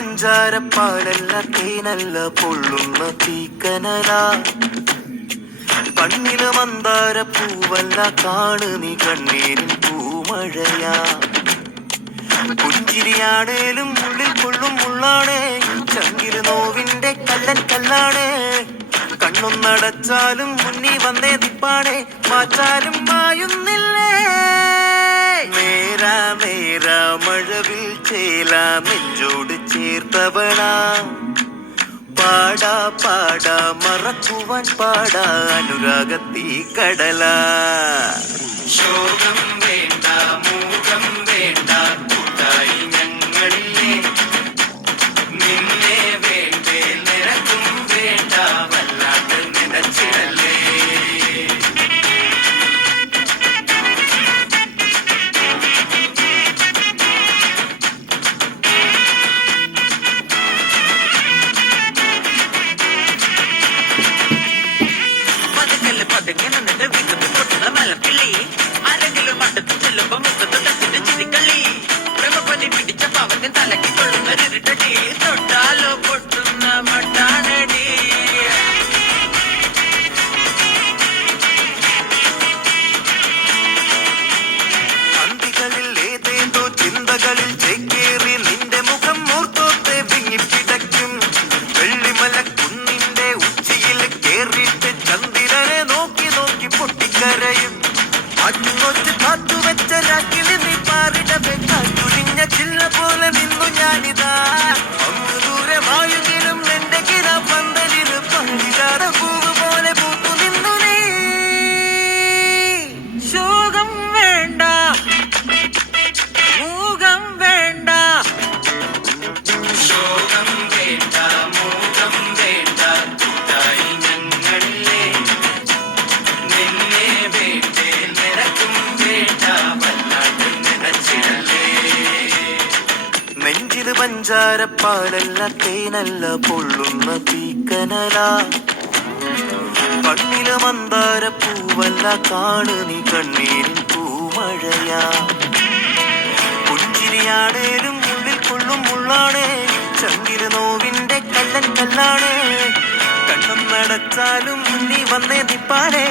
പഞ്ചാരപ്പാലല്ല തേനല്ല പൊള്ളുന്ന തീക്കനല കണ്ണില് മന്ദാര പൂവല്ല കാണു നീ കണ്ണീരിൻ പൂമഴയാ പുഞ്ചിരിയാണേലും ഉള്ളിൽ കൊള്ളും മുള്ളാണേ ചങ്കില് നോവിന്റെ കല്ലൻ കല്ലാണേ കണ്ണൊന്നടച്ചാലും മുന്നി വന്നേ ദിപ്പാണേ മാറ്റാലും മായുന്നില്ലേ നേരാ നേരാ മഴവിൽ ചേലാ നെഞ്ചോട് ചേർത്തവളാ പാടാ പാടാ മറക്കുവാൻ പാടാ അനുരാഗത്തീ കടലാ ശോകം വേണ്ട മൂകം വേണ്ട കൂട്ടായി ഞങ്ങളില്ലേ നിന്നെ വേണ്ടേ നിനക്കും വേണ്ട വല്ലാണ്ട് നിനച്ചിടല്ലേ ചിന്തകളിൽ ചേക്കേറി നിന്റെ മുഖം മൂർത്തോത്തെ വിങ്ങിപ്പിടയ്ക്കും വെള്ളിമല കുന്നിന്റെ ഉച്ചിയിൽ കേറിയിട്ട് ചന്ദ്രനെ നോക്കി നോക്കി പൊട്ടിക്കരയും അറ്റുനൊച്ച് കാത്തുവെച്ച രാക്കിൽ നീ പാറിടവേ കാറ്റുരിഞ്ഞ ചില്ല പോലെ നിന്നു ഞാനിതാ അങ്ങ് ദൂരെ വായുകിലും എന്റെ കിര പന്തലില് പണ്ടിടാറ പൂവ് പോലെ പൂത്തു നിന്നു നീ ശോകം വേണ്ട മൂകം വേണ്ട ശോകം വേണ്ട മൂകം വേണ്ട കൂട്ടായി ഞങ്ങളില്ലേ നിന്നെ വേണ്ടേ നിനക്കും വേണ്ട വല്ലാണ്ട് നിനച്ചിടല്ലേ നെഞ്ചില് പഞ്ചാരപ്പാലല്ല തേനല്ല പൊള്ളുന്ന തീക്കനല കണ്ണില് മന്ദാര പൂവല്ല കാണു നീ കണ്ണീരിൻ പൂമഴയാ പുഞ്ചിരിയാണേലും ഉള്ളിൽ കൊള്ളും മുള്ളാണേ ചങ്കില് നോവിന്റെ കല്ലൻ കല്ലാണേ കണ്ണും നടച്ചാലും മുന്നി വന്നേ ദിപ്പാനേ